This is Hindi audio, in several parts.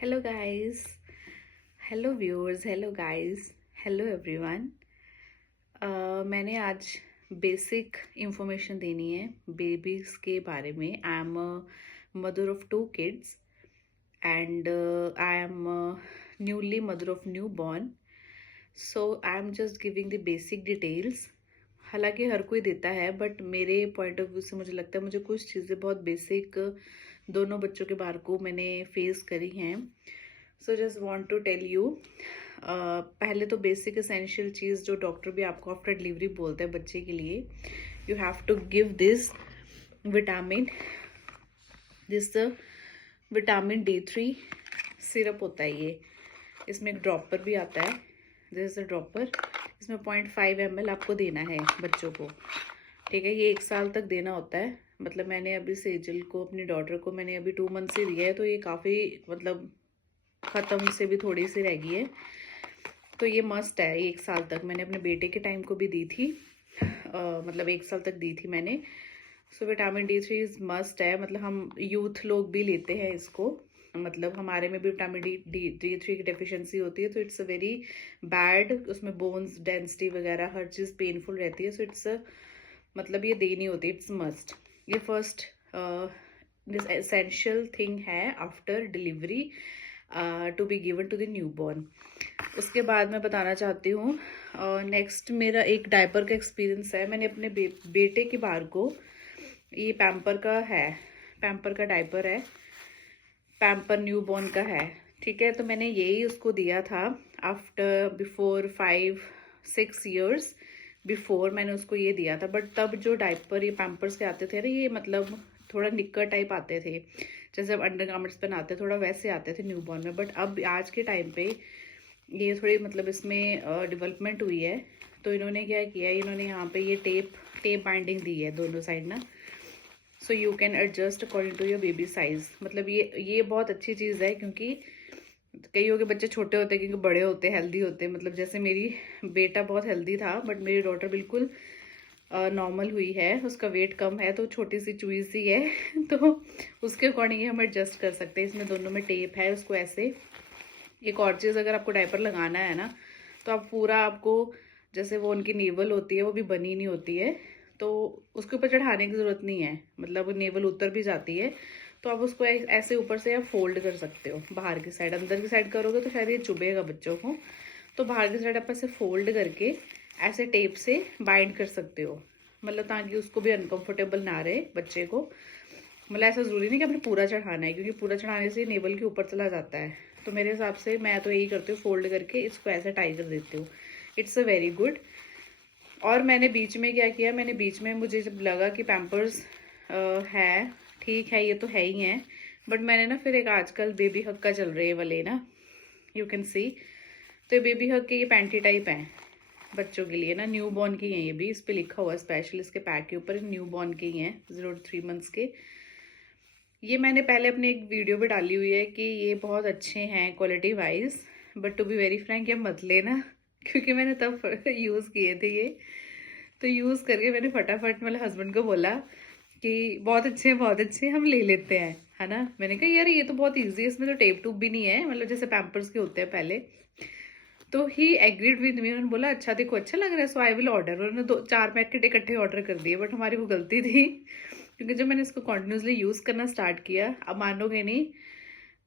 Hello guys, hello viewers, hello guys, hello everyone. मैंने आज बेसिक इंफॉर्मेशन देनी है बेबीज़ के बारे में। I am mother of 2 kids and I am newly mother of new born. So I am just giving the basic details. हालांकि हर कोई देता है, बट मेरे पॉइंट ऑफ व्यू से मुझे लगता है मुझे कुछ चीज़ें बहुत बेसिक दोनों बच्चों के बारे को मैंने फेस करी हैं। So just want to tell you, पहले तो बेसिक एसेंशियल चीज़ जो डॉक्टर भी आपको आफ्टर डिलीवरी बोलते हैं बच्चे के लिए, you have to give this vitamin, this vitamin D3 syrup होता है ये। इसमें एक ड्रॉपर भी आता है, दिस इज अ ड्रॉपर। इसमें 0.5 ml आपको देना है बच्चों को, ठीक है। ये 1 साल तक देना होता है। मतलब मैंने अभी सेजल को, अपनी डॉटर को, मैंने अभी 2 मंथ से दिया है, तो ये काफ़ी मतलब ख़त्म से भी थोड़ी सी रह गई है। तो ये मस्ट है, 1 साल तक। मैंने अपने बेटे के टाइम को भी दी थी, मतलब 1 साल तक दी थी मैंने। So vitamin D3 is must है। मतलब हम यूथ लोग भी लेते हैं इसको, मतलब हमारे में भी विटामिन D3 की डेफिशिएंसी होती है, तो इट्स अ वेरी बैड। उसमें बोन्स डेंसिटी वगैरह हर चीज़ पेनफुल रहती है। सो इट्स मतलब ये देनी होती है, इट्स मस्ट। ये फर्स्ट दिस एसेंशियल थिंग है after delivery to be given to the new born. उसके बाद मैं बताना चाहती हूँ, नेक्स्ट मेरा एक डायपर का एक्सपीरियंस है। मैंने अपने बेटे के बार को, ये पैम्पर का है, पैम्पर का डायपर है, पैम्पर न्यू बॉर्न का है, ठीक है। तो मैंने यही उसको दिया था आफ्टर बिफोर 5-6 ईयर्स बिफोर मैंने उसको ये दिया था। बट तब जो डायपर ये पैम्पर्स के आते थे ना, ये मतलब थोड़ा निक्कर टाइप आते थे, जैसे अब अंडर गारमेंट्स पहनाते थोड़ा वैसे आते थे न्यू बॉर्न में। बट अब आज के टाइम पे ये थोड़ी मतलब इसमें डेवलपमेंट हुई है। तो इन्होंने क्या किया, इन्होंने यहाँ पे ये टेप बाइंडिंग दी है दोनों साइड ना, so you can adjust according to your baby size. मतलब ये बहुत अच्छी चीज़ है, क्योंकि कईयों के बच्चे छोटे होते हैं क्योंकि बड़े होते हैं, हेल्दी होते हैं। मतलब जैसे मेरी बेटा बहुत हेल्दी था, बट मेरी डॉटर बिल्कुल नॉर्मल हुई है, उसका वेट कम है, तो छोटी सी चुई सी है तो उसके अकॉर्डिंग हम एडजस्ट कर सकते हैं। इसमें दोनों में टेप है, उसको ऐसे। एक और चीज़, अगर आपको डायपर लगाना है ना, तो आप पूरा, आपको जैसे वो उनकी नेवल होती है वो भी बनी नहीं होती है, तो उसके ऊपर चढ़ाने की ज़रूरत नहीं है। मतलब नेवल उतर भी जाती है, तो आप उसको ऐसे ऊपर से आप फोल्ड कर सकते हो। बाहर की साइड, अंदर की साइड करोगे तो शायद ये चुभेगा बच्चों को, तो बाहर की साइड आप ऐसे फोल्ड करके ऐसे टेप से बाइंड कर सकते हो, मतलब ताकि उसको भी अनकंफर्टेबल ना रहे बच्चे को। मतलब ऐसा ज़रूरी नहीं कि आपने पूरा चढ़ाना है, क्योंकि पूरा चढ़ाने से नेवल के ऊपर चला जाता है। तो मेरे हिसाब से मैं तो यही करती हूँ, फोल्ड करके इसको ऐसे टाई कर देती हूँ। It's a very good. और मैंने बीच में क्या किया, मैंने बीच में, मुझे जब लगा कि पैम्पर्स है, ठीक है ये तो है ही है, बट मैंने ना फिर एक आजकल बेबी हग का चल रहे है वाले ना, यू कैन सी। तो ये बेबी हग के ये पैंटी टाइप हैं बच्चों के लिए ना, न्यू बॉर्न के हैं ये भी। इस पर लिखा हुआ है स्पेशल, इसके पैक के ऊपर न्यू बॉर्न के ही हैं, 0 to 3 months के। ये मैंने पहले अपने एक वीडियो पे डाली हुई है कि ये बहुत अच्छे हैं quality wise, but to be very frank ये मत लेना क्योंकि मैंने तब यूज़ किए थे ये। तो यूज़ करके मैंने फटाफट मेरे हस्बैंड को बोला कि बहुत अच्छे हैं, बहुत अच्छे हैं, हम ले लेते हैं, है ना। मैंने कहा यार ये तो बहुत ईजी है, इसमें तो टेप टूप भी नहीं है, मतलब जैसे पैम्पर्स के होते हैं पहले। तो ही एग्रीड विद मी, उन्होंने बोला अच्छा देखो अच्छा लग रहा है, सो आई विल ऑर्डर। उन्होंने 2-4 पैकेट इकट्ठे ऑर्डर कर दिए, बट हमारी वो गलती थी क्योंकि जब मैंने इसको कॉन्टिन्यूसली यूज़ करना स्टार्ट किया, अब मानोगे नहीं,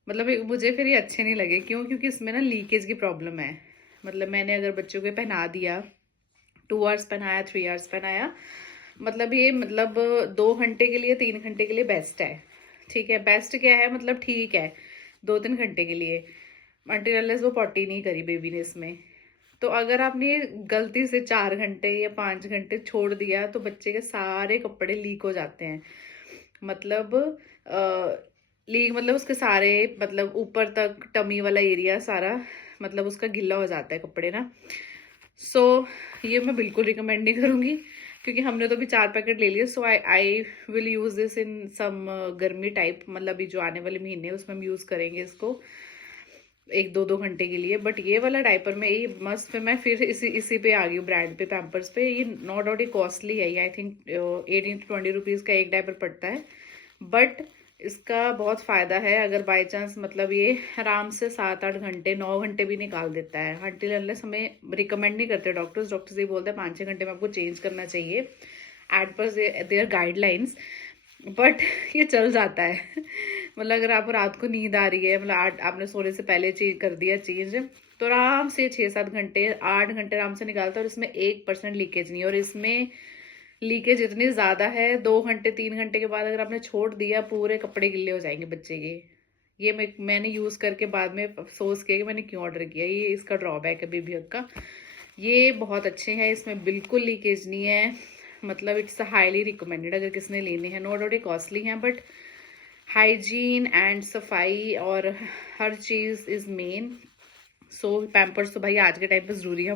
मतलब मुझे फिर ये अच्छे नहीं लगे। क्यों? क्योंकि इसमें ना लीकेज की प्रॉब्लम है। मतलब मैंने अगर बच्चों को पहना दिया, 2 hours पहनाया, 3 hours पहनाया, मतलब ये मतलब 2 घंटे के लिए, 3 घंटे के लिए बेस्ट है, ठीक है। बेस्ट क्या है, मतलब ठीक है 2-3 घंटे के लिए, अनटिल वो पॉटी नहीं करी बेबी ने इसमें। तो अगर आपने गलती से 4 घंटे या 5 घंटे छोड़ दिया, तो बच्चे के सारे कपड़े लीक हो जाते हैं। मतलब लीक मतलब उसके सारे, मतलब ऊपर तक टमी वाला एरिया सारा, मतलब उसका गिल्ला हो जाता है कपड़े ना। सो ये मैं बिल्कुल रिकमेंड नहीं करूँगी, क्योंकि हमने तो अभी 4 पैकेट ले लिए। So I will use this in some गर्मी टाइप, मतलब अभी जो आने वाले महीने उसमें हम यूज़ करेंगे इसको 1-2 घंटे के लिए। बट ये वाला डायपर में ये मस्त, पे मैं फिर इसी पे आ गई हूँ, ब्रांड पे, पैम्पर्स पे। ये नो डाउट ही कॉस्टली है, ये आई थिंक 18 to 20 रुपीज़ का एक डायपर पड़ता है, बट इसका बहुत फ़ायदा है अगर बाय चांस मतलब ये आराम से 7-8 घंटे 9 घंटे भी निकाल देता है। अनटिल अनलेस हमें रिकमेंड नहीं करते डॉक्टर्स ये बोलते हैं 5-6 घंटे में आपको चेंज करना चाहिए एट पर देयर गाइडलाइंस, बट ये चल जाता है। मतलब अगर आपको रात को नींद आ रही है, मतलब आपने सोने से पहले चेंज कर दिया चेंज, तो आराम से 6-7 घंटे 8 घंटे आराम से निकालता है और इसमें 1% लीकेज नहीं है। और इसमें लीकेज इतनी ज़्यादा है 2 घंटे 3 घंटे के बाद अगर आपने छोड़ दिया पूरे कपड़े गिल्ले हो जाएंगे बच्चे के। ये मैंने यूज़ करके बाद में अफसोस किया कि मैंने क्यों ऑर्डर किया। ये इसका ड्रॉबैक है बेबी हग का। ये बहुत अच्छे हैं, इसमें बिल्कुल लीकेज नहीं है। मतलब इट्स हाईली रिकमेंडेड अगर किसने लेने हैं। नो डाउट ये कॉस्टली हैं बट हाइजीन एंड सफाई और हर चीज़ इज़ मेन। सो पैम्पर्स तो भाई आज के टाइम पे ज़रूरी है।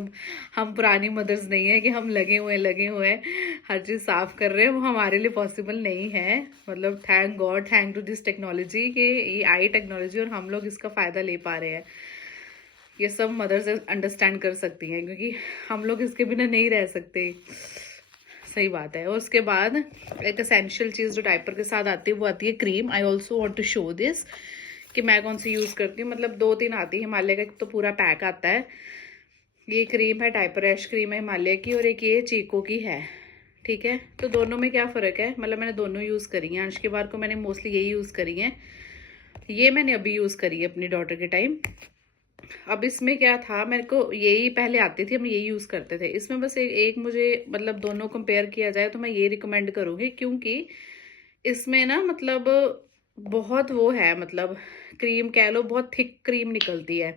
हम पुरानी मदर्स नहीं है कि हम लगे हुए हैं हर चीज़ साफ़ कर रहे हैं, वो हमारे लिए पॉसिबल नहीं है। मतलब thank God, thank to this technology कि ये आई टेक्नोलॉजी और हम लोग इसका फ़ायदा ले पा रहे हैं। ये सब मदर्स अंडरस्टैंड कर सकती हैं क्योंकि हम लोग इसके बिना नहीं रह सकते। सही बात है। और उसके बाद एक एसेंशियल चीज़ जो डायपर के साथ आती है वो आती है cream. I also want to show this कि मैं कौन सी यूज़ करती हूँ। मतलब 2-3 आती है, हिमालय का तो पूरा पैक आता है। ये क्रीम है डायपर रैश क्रीम है हिमालय की, और एक ये चीको की है। ठीक है, तो दोनों में क्या फ़र्क है, मतलब मैंने दोनों यूज़ करी हैं। अंश के बार को मैंने मोस्टली यही यूज़ करी हैं। ये मैंने अभी यूज़ करी है अपनी डॉटर के टाइम। अब इसमें क्या था, मेरे को यही पहले आती थी, हम यही यूज़ करते थे। इसमें बस एक मुझे मतलब दोनों कंपेयर किया जाए तो मैं ये रिकमेंड करूँगी क्योंकि इसमें ना मतलब बहुत वो है, मतलब क्रीम कह लो, बहुत थिक क्रीम निकलती है।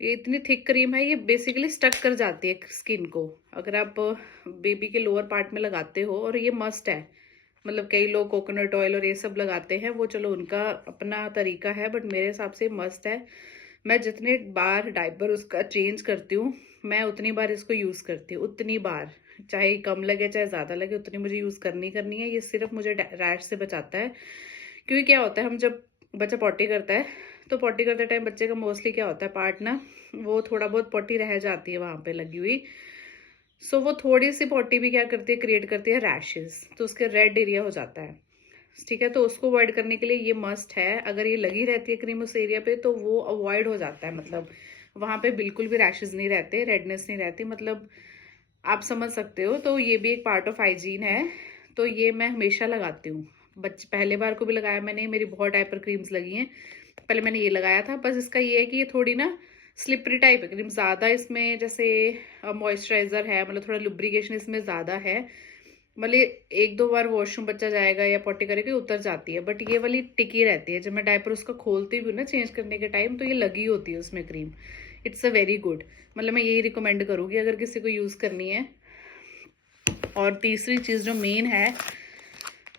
ये इतनी थिक क्रीम है, ये बेसिकली स्टक कर जाती है स्किन को अगर आप बेबी के लोअर पार्ट में लगाते हो। और ये मस्ट है। मतलब कई लोग कोकोनट ऑयल और ये सब लगाते हैं, वो चलो उनका अपना तरीका है, बट मेरे हिसाब से मस्ट है। मैं जितने बार डायपर उसका चेंज करती हूँ, मैं उतनी बार इसको यूज़ करती हूँ। उतनी बार, चाहे कम लगे चाहे ज़्यादा लगे, उतनी मुझे यूज़ करनी है। ये सिर्फ मुझे रैश से बचाता है। क्योंकि क्या होता है, हम जब बच्चा पॉटी करता है तो पॉटी करते टाइम बच्चे का मोस्टली क्या होता है, पार्ट ना वो थोड़ा बहुत पॉटी रह जाती है वहाँ पे लगी हुई। सो वो थोड़ी सी पॉटी भी क्या करती है, क्रिएट करती है रैशेस, तो उसके रेड एरिया हो जाता है। ठीक है, तो उसको अवॉइड करने के लिए ये मस्ट है। अगर ये लगी रहती है क्रीम उस एरिया पे तो वो अवॉइड हो जाता है। मतलब वहाँ पे बिल्कुल भी रैशेज नहीं रहते, रेडनेस नहीं रहती, मतलब आप समझ सकते हो। तो ये भी एक पार्ट ऑफ हाइजीन है। तो ये मैं हमेशा लगाती हूँ। पहले बार को भी लगाया मैंने, मेरी बहुत डायपर क्रीम्स लगी हैं, पहले मैंने ये लगाया था। बस इसका ये है कि ये थोड़ी ना स्लिपरी टाइप है क्रीम, ज़्यादा इसमें जैसे मॉइस्चराइज़र है, मतलब थोड़ा लुब्रिकेशन इसमें ज़्यादा है। मतलब 1-2 बार वॉशरूम बच्चा जाएगा या पॉटी करेगा उतर जाती है, बट ये वाली टिकी रहती है। जब मैं डायपर उसका खोलती भी हूँ ना चेंज करने के टाइम, तो ये लगी होती है उसमें cream. It's a very good. मतलब मैं यही रिकमेंड करूँगी अगर किसी को यूज़ करनी है। और तीसरी चीज़ जो मेन है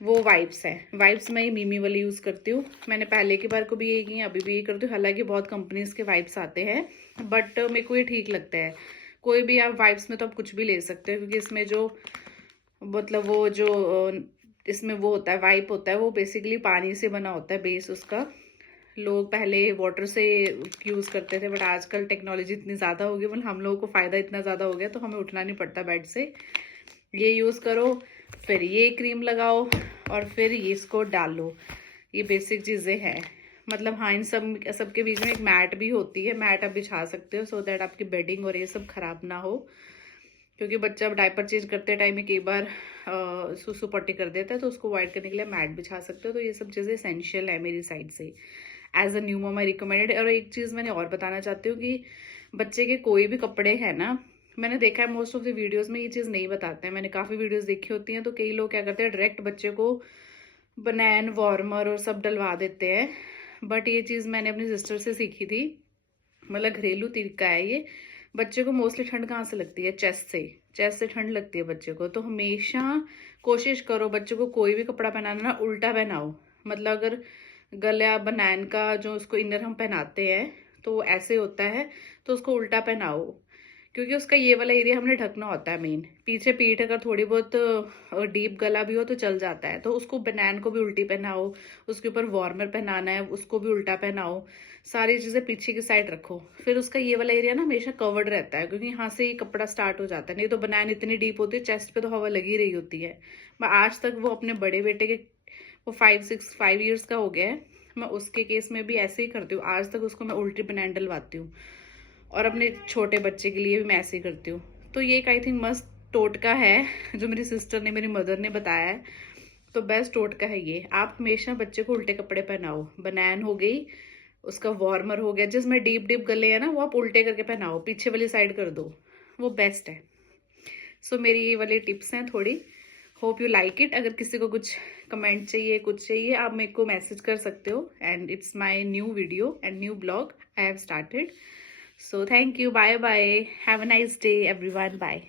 वो वाइप्स है। वाइप्स मैं ये मीमी वाली यूज़ करती हूँ। मैंने पहले की बार को भी यही की, अभी भी यही करती हूँ। हालांकि बहुत कंपनीज के वाइप्स आते हैं, बट मेरे को ये ठीक लगता है। कोई भी आप वाइप्स में तो आप कुछ भी ले सकते हो, क्योंकि इसमें जो मतलब वो जो इसमें वो होता है वाइप होता है, वो बेसिकली पानी से बना होता है बेस उसका। लोग पहले वाटर से यूज़ करते थे, बट आजकल टेक्नोलॉजी इतनी ज़्यादा हो गई, मतलब हम लोगों को फ़ायदा इतना ज़्यादा हो गया तो हमें उठना नहीं पड़ता बेड से। ये यूज़ करो, फिर ये क्रीम लगाओ और फिर ये इसको डालो। ये बेसिक चीज़ें हैं। मतलब हाँ, इन सबके बीच में एक मैट भी होती है, मैट आप बिछा सकते हो सो दैट आपकी बेडिंग और ये सब ख़राब ना हो। क्योंकि बच्चा डायपर चेंज करते टाइम में कई बार सुसु पट्टी कर देता है, तो उसको अवॉइड करने के लिए मैट बिछा सकते हो। तो ये सब चीज़ें एसेंशियल है मेरी साइड से, as a new mom I recommended. और एक चीज़ मैंने और बताना चाहती हूँ कि बच्चे के कोई भी कपड़े हैं ना, मैंने देखा है मोस्ट ऑफ द वीडियोस में ये चीज़ नहीं बताते हैं। मैंने काफ़ी वीडियोस देखी होती हैं, तो कई लोग क्या करते हैं, डायरेक्ट बच्चे को बनैन वार्मर और सब डलवा देते हैं। बट ये चीज़ मैंने अपनी सिस्टर से सीखी थी, मतलब घरेलू तरीका है ये। बच्चे को मोस्टली ठंड कहाँ से लगती है, चेस्ट से ठंड लगती है बच्चे को। तो हमेशा कोशिश करो बच्चे को कोई भी कपड़ा पहनाना ना उल्टा पहनाओ। मतलब अगर गला बनैन का जो उसको इनर हम पहनाते हैं तो ऐसे होता है, तो उसको उल्टा पहनाओ। क्योंकि उसका ये वाला एरिया हमने ढकना होता है मेन। पीछे पीठ अगर थोड़ी बहुत डीप गला भी हो तो चल जाता है। तो उसको बनैन को भी उल्टी पहनाओ, उसके ऊपर वार्मर पहनाना है उसको भी उल्टा पहनाओ। सारी चीज़ें पीछे की साइड रखो, फिर उसका ये वाला एरिया ना हमेशा कवर्ड रहता है, क्योंकि यहाँ से ही कपड़ा स्टार्ट हो जाता है। नहीं तो बनैन इतनी डीप होती है, चेस्ट पे तो हवा लगी रही होती है। मैं आज तक वो अपने बड़े बेटे के वो 5 ईयर्स का हो गया है। मैं उसके केस में भी ऐसे ही करती हूँ, आज तक उसको मैं उल्टी बनान डलवाती हूँ, और अपने छोटे बच्चे के लिए भी मैं ऐसे ही करती हूँ। तो ये एक आई थिंक मस्त टोटका है जो मेरी सिस्टर ने, मेरी मदर ने बताया है, तो बेस्ट टोटका है ये। आप हमेशा बच्चे को उल्टे कपड़े पहनाओ, बनान हो गई, उसका वार्मर हो गया, जिसमें डीप डीप गले है ना, वो आप उल्टे करके पहनाओ, पीछे वाली साइड कर दो, वो बेस्ट है। सो मेरी ये वाली टिप्स हैं थोड़ी, होप यू लाइक इट। अगर किसी को कुछ कमेंट चाहिए, कुछ चाहिए, आप मेरे को मैसेज कर सकते हो। And it's my new video and new blog I have started. So thank you, bye bye, have a nice day everyone, bye.